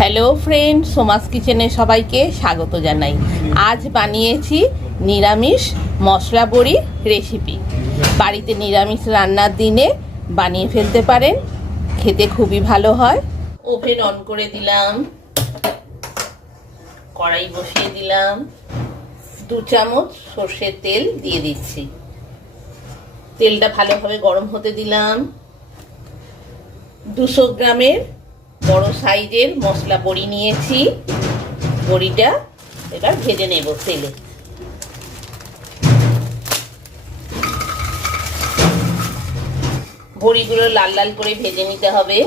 Hello friend, Soma's কিচেনে সবাইকে স্বাগত জানাই। আজ বানিয়েছি নিরামিষ মশলা বড়ি রেসিপি। বাড়িতে নিরামিষ রান্নার দিনে বানিয়ে ফেলতে পারেন, খেতে খুবই ভালো হয়। ওভেন অন করে দিলাম, কড়াই বসিয়ে দিলাম, 2 চামচ সর্ষের তেল দিয়ে দিচ্ছি। তেলটা ভালোভাবে গরম হতে দিলাম। 200 গ্রামের বড় সাইজের মশলা বড়ি নিয়েছি। বড়িটা এবার ভেজে নেব তেলে। বড়িগুলো লাল লাল করে ভেজে নিতে হবে।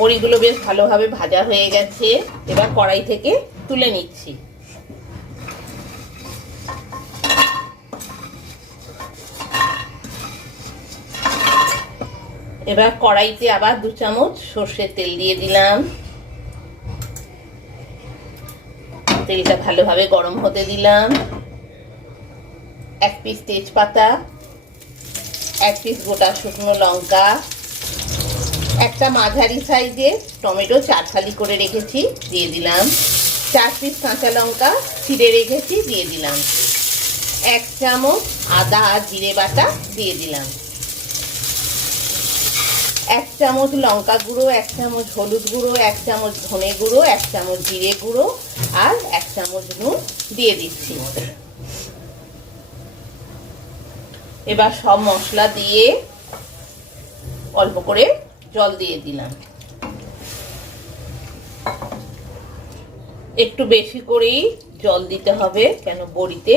বড়িগুলো বেশ ভালোভাবে ভাজা হয়ে গেছে। এবার কড়াই থেকে তুলে নিচ্ছি। এবার কড়াইতে আবার 2 চামচ সর্ষের তেল দিয়ে দিলাম। তেলটা ভালোভাবে গরম হতে দিলাম। 1 পিস তেজপাতা, 1 পিস গোটা শুকনো লঙ্কা, একটা মাঝারি সাইজের টমেটো 4 ফালি করে রেখেছি দিয়ে দিলাম। 4 পিস কাঁচা লঙ্কা ছিঁড়ে রেখেছি দিয়ে দিলাম। 1 চামচ আদা আর জিরে বাটা দিয়ে দিলাম। 1 চামচ লঙ্কা গুঁড়ো, 1 চামচ হলুদ গুঁড়ো, 1 চামচ ধনে গুঁড়ো, 1 চামচ জিরে গুঁড়ো আর 1 চামচ নুন দিয়ে দিচ্ছি। এবার সব মশলা দিয়ে অল্প করে জল দিয়ে দিলাম। একটু বেশি করেই জল দিতে হবে, কেন বড়িতে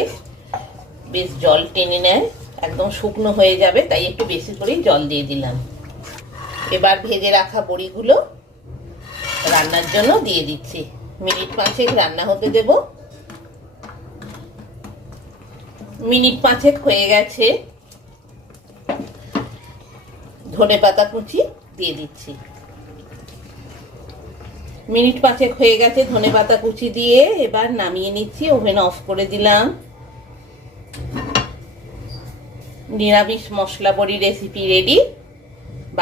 বেশ জল টেনে নেয়, একদম শুকনো হয়ে যাবে, তাই একটু বেশি করেই জল দিয়ে দিলাম। এবার ভেজে রাখা বড়িগুলো রান্নার জন্য দিয়ে দিচ্ছি। মিনিট 5 রান্না হতে দেব। মিনিট 5 হয়ে গেছে। ধনেপাতা কুচি দিয়ে দিচ্ছি। মিনিট 5 হয়ে গেছে ধনেপাতা কুচি দিয়ে। এবার নামিয়ে নিচ্ছি, ওভেন অফ করে দিলাম। নিরামিষ মশলা বড়ি রেসিপি রেডি,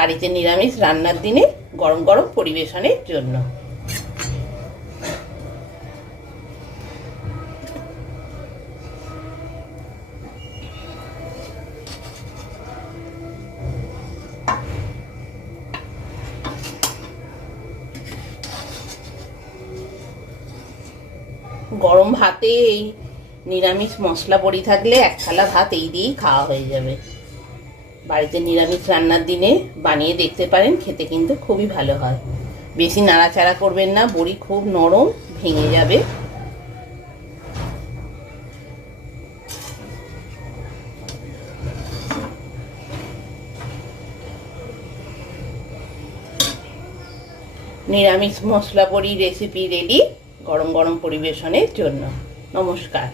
বাড়িতে নিরামিষ রান্নার দিনে গরম গরম পরিবেশনের জন্য। গরম ভাতে এই নিরামিষ মশলা বড়ি থাকলে 1 থালা ভাত এই দিয়েই খাওয়া হয়ে যাবে। বাড়িতে নিরামিষ রান্নার দিনে বানিয়ে দেখতে পারেন, খেতে কিন্তু খুবই ভালো হয়। বেশি নাড়াচাড়া করবেন না, বড়ি খুব নরম, ভেঙে যাবে। নিরামিষ মশলা বড়ি রেসিপি রেডি, গরম গরম পরিবেশনের জন্য। নমস্কার।